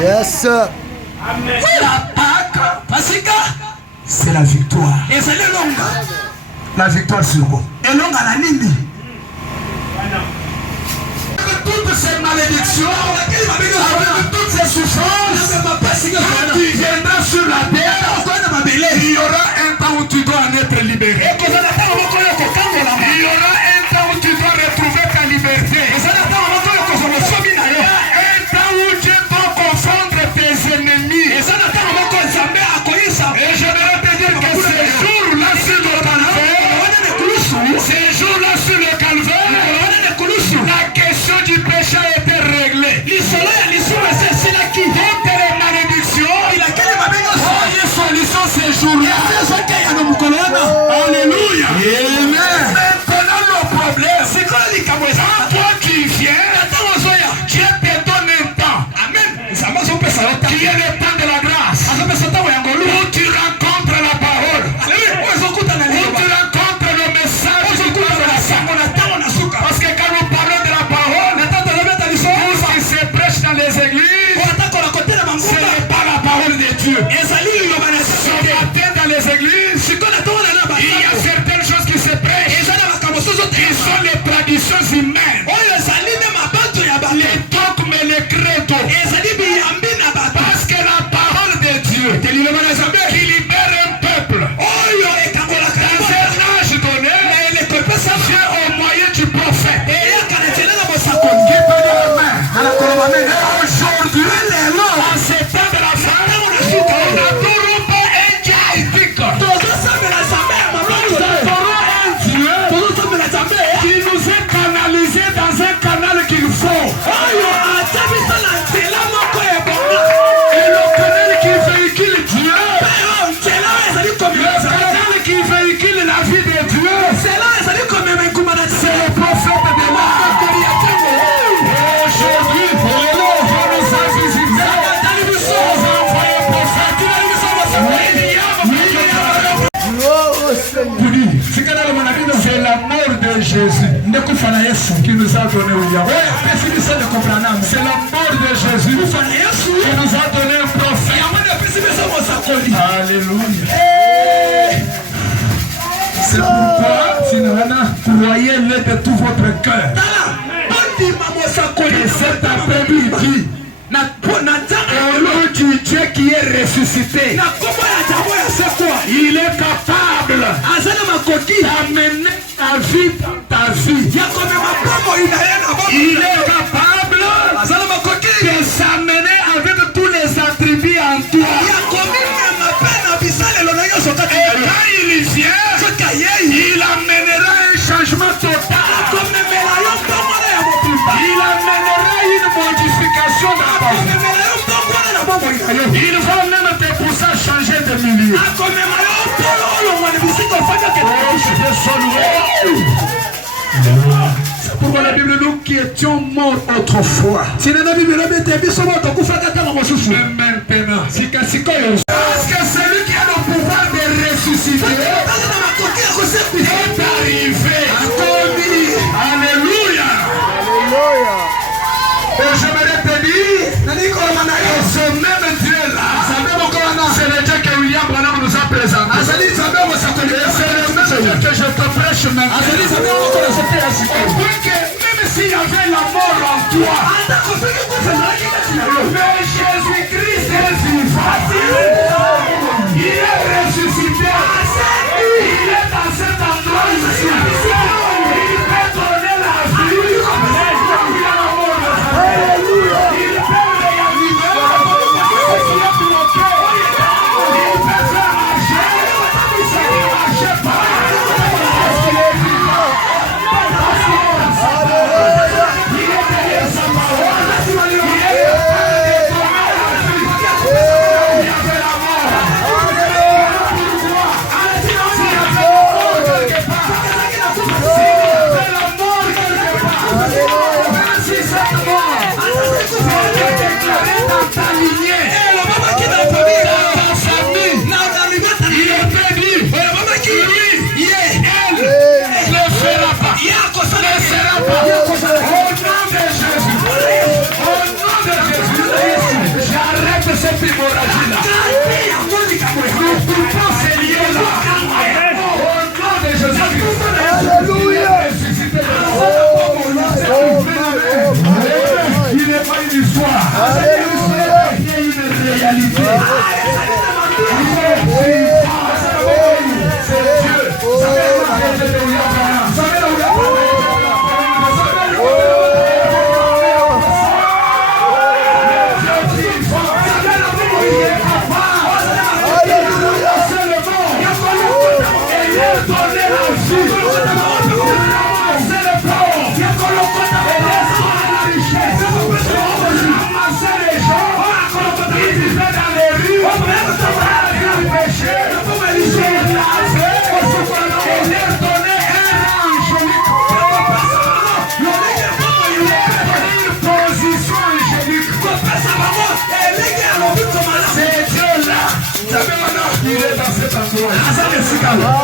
Yes. L'attaque, parce que c'est la victoire. Et c'est le long. La victoire sur quoi? Et long à la nindi. Toutes ces malédictions, avec toutes ces souffrances, quand tu viendras sur la terre, il y aura un temps où tu dois en être libéré. Il y aura un temps où tu dois retrouver ta liberté. Un temps où Dieu doit confondre tes ennemis. Et j'aimerais te dire que ces jours-là sur le calvaire, ces jours-là sur le calvaire, la question du péché a été réglée. Toutes les malédictions, voyez solution ces jours-là. Alléluia. Maintenant le problème, c'est quand toi tu viens, Dieu te donne un temps. Amen. Qui est le temps de la grâce. Où tu rencontres la parole. Où tu rencontres le message du gouvernement. Parce que quand nous parlons de la parole, tout ce qui se prêche dans les églises, ce n'est pas la parole de Dieu. Ce matin dans les églises, il y a certaines choses qui se prêchent. Qui sont les traditions humaines. Les dogmes et les credos. Parce que la parole de Dieu qui libère un peuple dans un âge donné, Dieu au moyen du prophète qui peut dire Amen. Aujourd'hui, en ce temps de la fin, on n'adore pas un Dieu éthique. Nous adorons un Dieu qui nous est canalisé dans un canal qu'il faut. Et le canal qui véhicule Dieu, le canal qui véhicule la vie de Dieu, c'est le prophète de l'âme. Aujourd'hui, Dieu nous a visités, nous a envoyé un prophète. C'est la mort de Jésus qui nous a donné William. C'est la mort de Jésus qui nous a donné un prophète. Alléluia. C'est pourquoi, croyez-le de tout votre cœur. Et cet après-midi, au nom du Dieu qui est ressuscité, il est capable d'amener ta vie dans ta vie. Il est capable de s'amener avec tous les attributs en toi. Et quand il vient, il amènera un changement total. Il amènera une modification de ta vie. Il va même te pousser à changer de milieu. C'est pourquoi la Bible nous qui étions morts autrefois. Mais maintenant, parce que celui qui a le pouvoir de ressusciter est arrivé. Alléluia. Et j'aimerais te dire, ce même Dieu-là, c'est le Dieu que William Branham nous a présenté. C'est le même Dieu que je te prêche maintenant. Même s'il y avait la mort en toi, mais Jésus-Christ est vivant. Il est ressuscité. Il est dans cet endroit ici. Il peut donner la vie. Il peut réanimer. Il peut bloquer. Il peut faire marcher. Il ne marche pas. Parce qu'il est vivant. Il est derrière sa parole. Il est capable de donner la vie.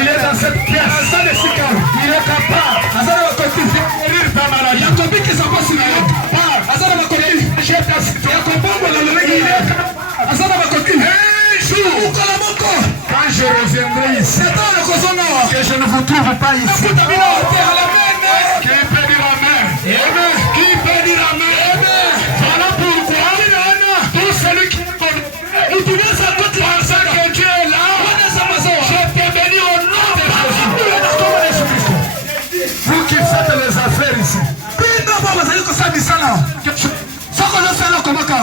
Il est dans cette pièce. Il est capable. Guérir ta maladie. Il est quand je reviendrai ici, que je ne vous trouve pas ici. Qui peut dire amen? Qui peut dire amen? Voilà pourquoi tout celui qui utilise sa toute parce que Dieu est là, je t'ai béni au nom de Jésus. Vous qui faites les affaires ici,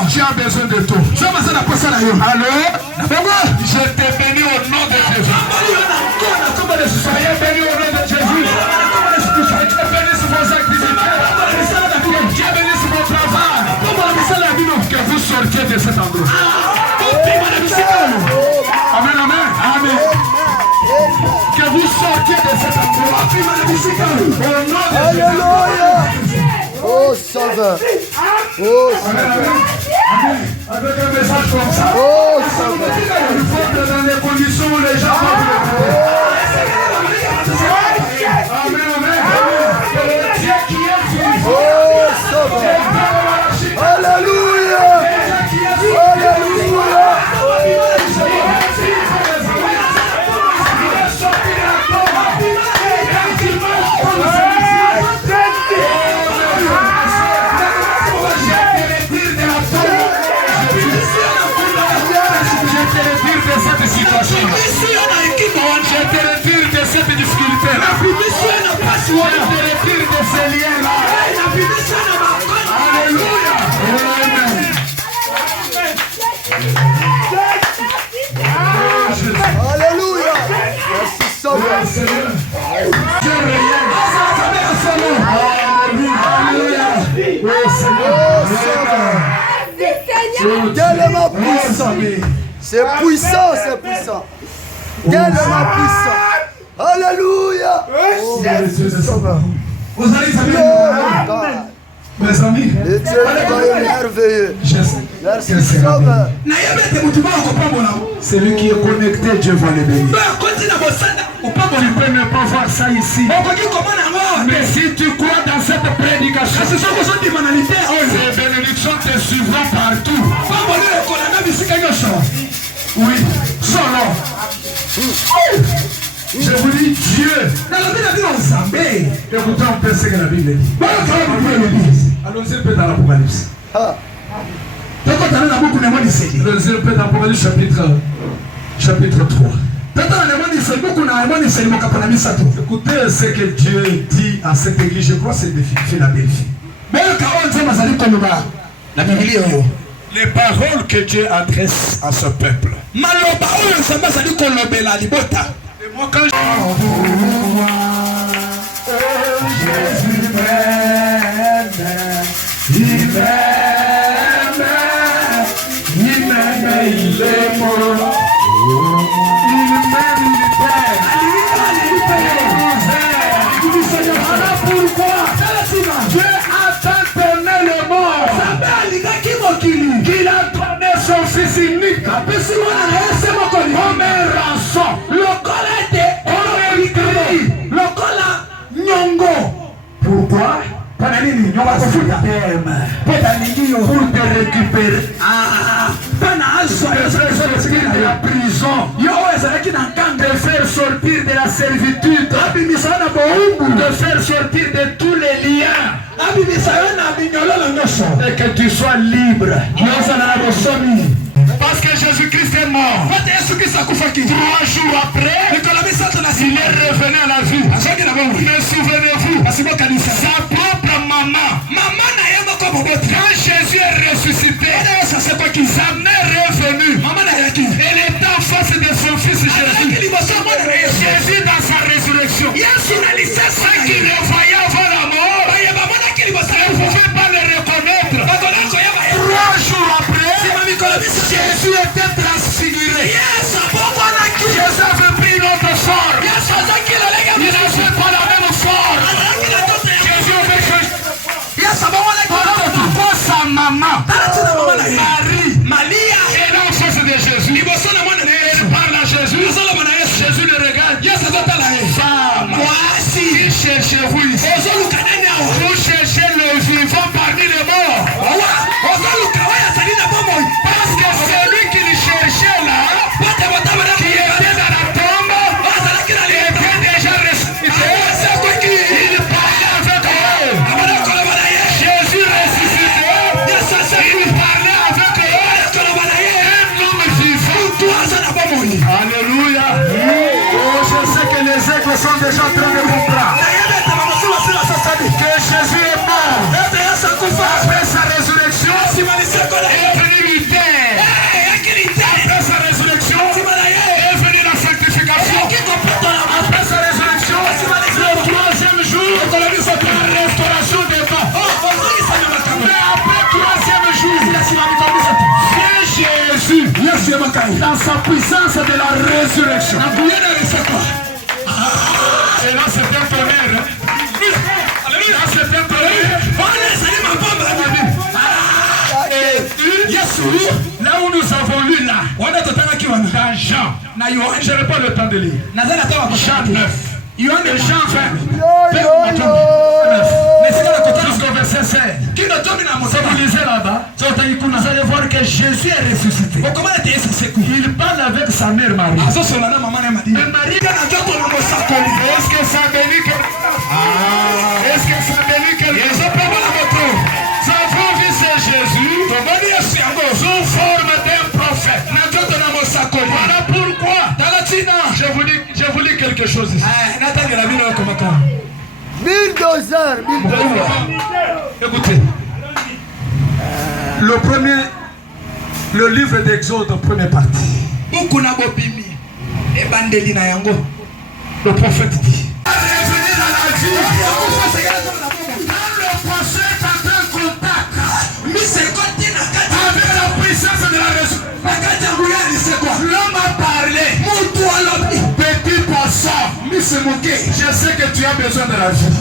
j'ai besoin de tout. Allô? Je t'ai béni au nom de Jésus. Soyez béni au nom de Jésus. Dieu bénisse vos activités. Dieu bénisse vos travail. Que vous sortiez de cet endroit. Amen, amen, amen. Que vous sortiez de cet endroit. Au nom de Jésus. Oh, Sauveur. Oh, Sauveur. Avec un message comme ça. Oh, Sauveur. Il faut être dans les conditions où les gens vont. Amen, amen. Oh, Sauveur. Alléluia. Alléluia. Je te retire de cette difficulté. Je te retire de ces liens-là. Alléluia. Alléluia. Merci, Sauveur. Tellement puissant. C'est puissant, c'est puissant. Tellement puissant. Alléluia. Oh, merci, Sauveur. Vous allez savoir. Mes amis, le Dieu est merveilleux. Merci, Sauveur. Celui qui est connecté, Dieu va le bénir. Tu peux ne pas voir ça ici. Mais si tu crois dans cette prédication, ces bénédictions te suivront partout. Oui, solo. Je vous dis Dieu. Écoutez un peu ce que la Bible dit. Allons-y un peu dans l'Apocalypse. Allons-y un peu dans l'Apocalypse chapitre 3. Écoutez ce que Dieu dit à cette église. Je crois que c'est de Philadelphie. Les paroles que Dieu adresse à ce peuple. Et moi quand Jésus m'aime, il m'aime, il m'aime, il est mort. Voilà pourquoi Dieu a tant donné le mort qu'il a donné son fils unique comme un rançon. Pourquoi? Pour te récupérer. La prison. De faire sortir de la servitude. De faire sortir de tous les liens. Et que tu sois libre. Parce que Jésus-Christ est mort. 3 jours après, il est revenu à la vie. Mais souvenez-vous, sa propre maman, quand Jésus est ressuscité, sa mère est revenue. Elle était en face de son fils Jésus. Jésus dans sa résurrection. Ceux qui le voyaient avant la mort, ne pouvaient pas le reconnaître. 3 jours après, Jésus était transfiguré. Jésus avait pris notre forme. Il n'avait pas la même forme. Jésus puisse. Vous cherchez le vivant parmi les morts. Parce que celui qui le cherchait là, qui était dans la tombe, était déjà ressuscité. Il parlait avec eux. Jésus ressuscité, il parlait avec eux. Un homme vivant. Alléluia. Oh, je sais que les aigles sont déjà en train de comprendre que Jésus est mort. Après sa résurrection, est venu l'unitaire. Après sa résurrection, est venu la sanctification. Après sa résurrection, le troisième jour, la restauration des morts. Mais après le troisième jour, vient Jésus dans sa puissance de la résurrection. Et là, c'est un tonnerre. Là, c'est un tonnerre. Là où nous avons lu là, dans Jean, je n'ai pas le temps de lire. Jean 9. Jean 20. Jusqu'au verset 16. Si vous lisez là-bas, vous allez voir que Jésus est ressuscité. Il parle avec sa mère Marie. Et Marie, est-ce que ça bénit que... Est-ce que ça bénit que... Nous avons vu c'est Jésus sous forme d'un prophète. Voilà pourquoi je vous lis quelque chose ici. 1000 dollars. Écoutez. Le livre d'Exode, première partie. Le prophète dit. Revenir à la vie. Quand le prophète a un contact avec la puissance de la résurrection, l'homme a parlé. Petit poisson, je sais que tu as besoin de la vie.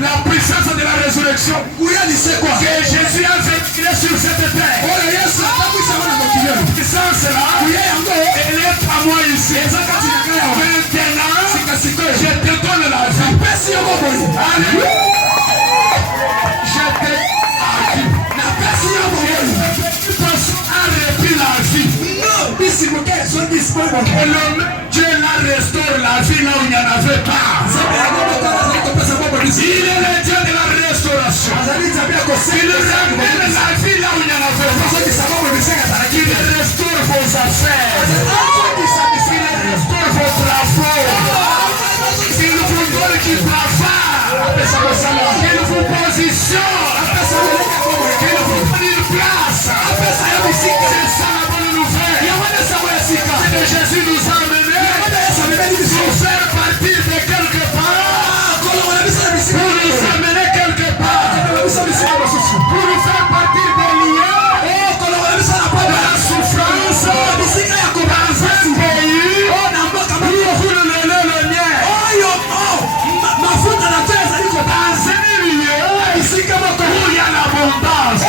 La puissance de la résurrection que Jésus a vécu sur cette terre. Cette puissance là, elle est à moi ici. Maintenant, je te donne la vie. Alléluia. Je te a repris la vie. Et l'homme, Dieu la restaure la vie là où il n'y en avait pas. Il est le Dieu de la restauration. Il ramène la vie là où il n'y en avait pas. Il restaure vos affaires. Il restaure vos travaux. Il vous donne du travail. Il vous positionne. Il vous donne une place. C'est ça la bonne nouvelle. Que Jésus nous a amenés pour faire partie de quelque part. Pour nous amener quelque part. Pour nous faire partie des liens. De la souffrance. Dans un pays. Pour vous le mien. Dans un milieu où il y a l'abondance.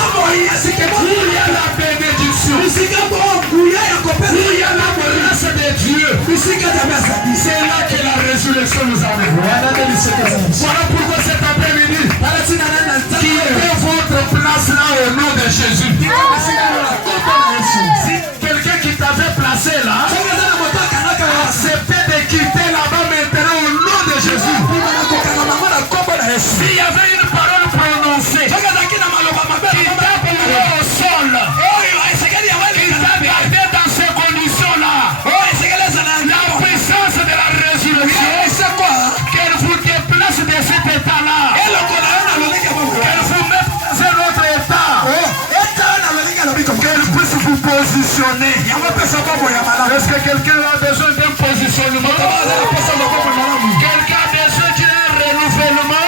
Où il y a la bénédiction. Où il y a la grâce de Dieu. C'est là que la résurrection nous amène. Voilà pourquoi cet après-midi, qui est votre place là au nom de Jésus. Si quelqu'un qui t'avait placé là, acceptait de quitter là-bas maintenant au nom de Jésus. S'il y avait une parole prononcée, qui t'a posé au sol, qui t'a gardé dans ces conditions-là, la puissance de la résurrection, qu'elle vous déplace de cet état-là, qu'elle vous mette dans un autre état, qu'elle puisse vous positionner. Est-ce que quelqu'un a besoin d'un positionnement? Quelqu'un a besoin d'un renouvellement?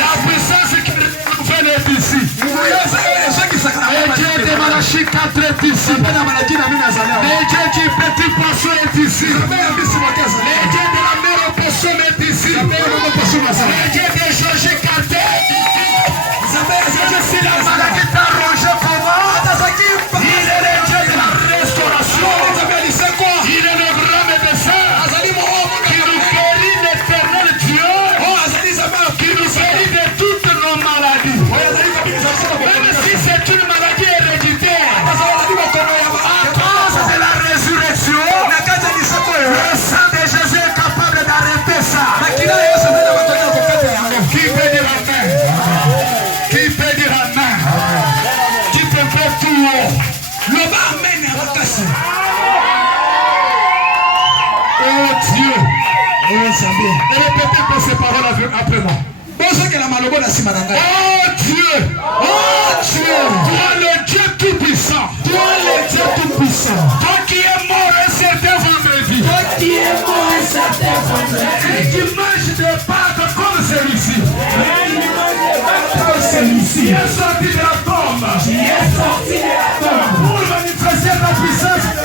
La puissance qui renouvelle est ici. Le Dieu de Malachie 4 est ici. Le Dieu du petit poisson est ici. Le Dieu de la mère au poisson est ici. Le Dieu de Georges Carter est ici. Si la maladie t'a rongé comment? Il est le Dieu de la restauration. Il est le grand médecin qui nous guérit l'éternel. Répétez ces paroles après moi. Oh Dieu, toi le Dieu tout-puissant, toi qui es mort un certain vendredi, et qui mange des pâtes comme celui-ci, qui est sorti de la tombe, pour manifester ta puissance de la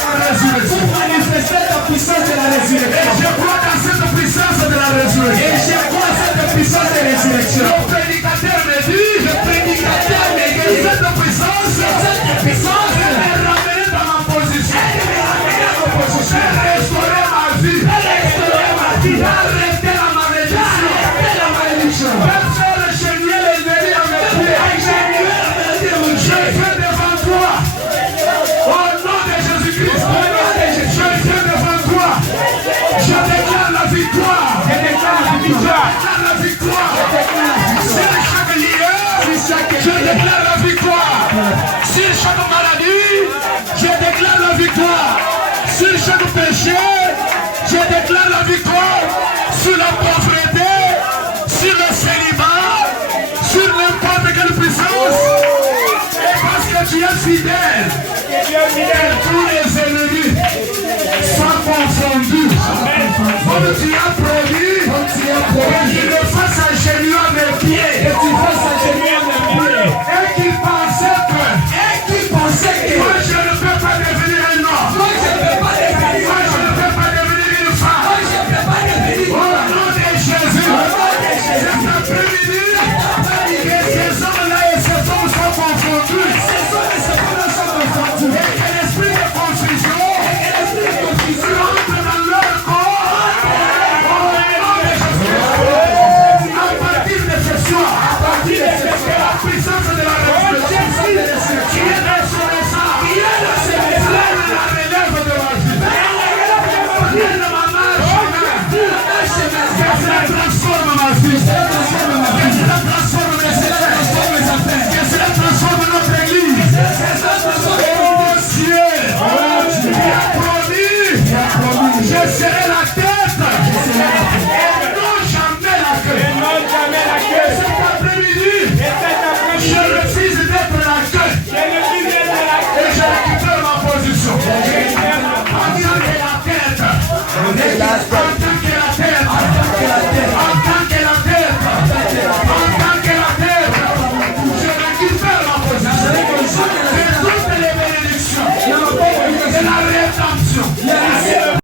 résurrection. Et je crois dans cette puissance de la résurrection. Le prédicateur me dit que cette puissance me ramener dans ma position. Elle restaurer ma vie. Arrêter la malédiction. Faire le chénier l'ennemi à mes pieds. Je fais devant toi. Au nom de Jésus-Christ. Je fais devant toi. Je déclare la victoire. Je déclare la victoire. Sur chaque lien, je déclare la victoire. Sur chaque maladie, je déclare la victoire. Sur chaque péché, je déclare la victoire. Sur la pauvreté, sur le célibat, sur n'importe quelle puissance. Et parce que tu es fidèle, et tous les ennemis sont confondus. Comme tu as promis, que je le fasse à genoux à mes pieds. Et qui pensait que moi je ne peux pas devenir un homme. Moi je ne peux pas devenir une femme. Au nom de Jésus, cet après-midi, que ces hommes-là et ces femmes sont confondus. Et que l'esprit de confusion entre dans leur corps. Au nom de Jésus. À partir de ce soir, la puissance de la résurrection qui est reconnaissant, prenne la relève de ma vie. Prenne ma marche. Que cela transforme ma vie. Que cela transforme